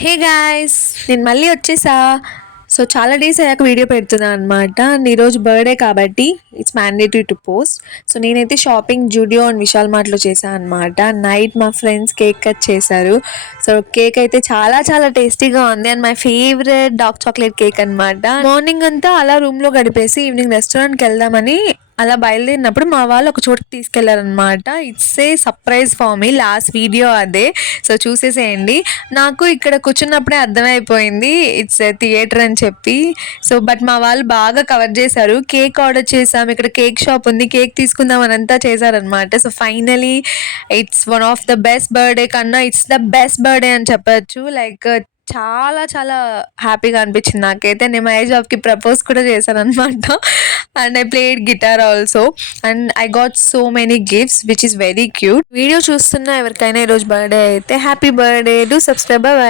Hey guys, నేను మళ్ళీ వచ్చేసా. సో చాలా డేస్ అయ్యాక వీడియో పెడుతున్నా అనమాట. ఈరోజు బర్త్డే కాబట్టి it's mandatory to post. So నేనైతే షాపింగ్ జూడియో అండ్ విశాల్ మార్ట్లో చేశాను అనమాట. నైట్ మా ఫ్రెండ్స్ కేక్ కట్ చేశారు. సో కేక్ అయితే చాలా చాలా టేస్టీగా ఉంది and my favourite dark chocolate cake అనమాట. మార్నింగ్ అంతా అలా రూమ్లో గడిపేసి ఈవినింగ్ రెస్టారెంట్కి వెళ్దామని అలా బయలుదేరినప్పుడు మా వాళ్ళు ఒక చోటుకి తీసుకెళ్లారనమాట. It's a surprise for me. Last video అదే, సో చూసేసేయండి. నాకు ఇక్కడ కూర్చున్నప్పుడే అర్థమైపోయింది ఇట్స్ థియేటర్ అని చెప్పి. సో బట్ మా వాళ్ళు బాగా కవర్ చేశారు. కేక్ ఆర్డర్ చేసాం, ఇక్కడ కేక్ షాప్ ఉంది, కేక్ తీసుకుందాం అని అంతా చేశారనమాట. So finally it's one of the best birthday కన్నా ఇట్స్ ద బెస్ట్ బర్త్డే అని చెప్పచ్చు. లైక్ చాలా చాలా హ్యాపీగా అనిపించింది నాకైతే. నేను మహేష్ బాబుకి ప్రపోజ్ కూడా చేశాను అనమాట. And I played guitar also and I got so many gifts which is very cute. Video చూస్తున్న ఎవరికైనా ఈరోజు బర్త్డే అయితే happy birthday. Do subscribe. Bye.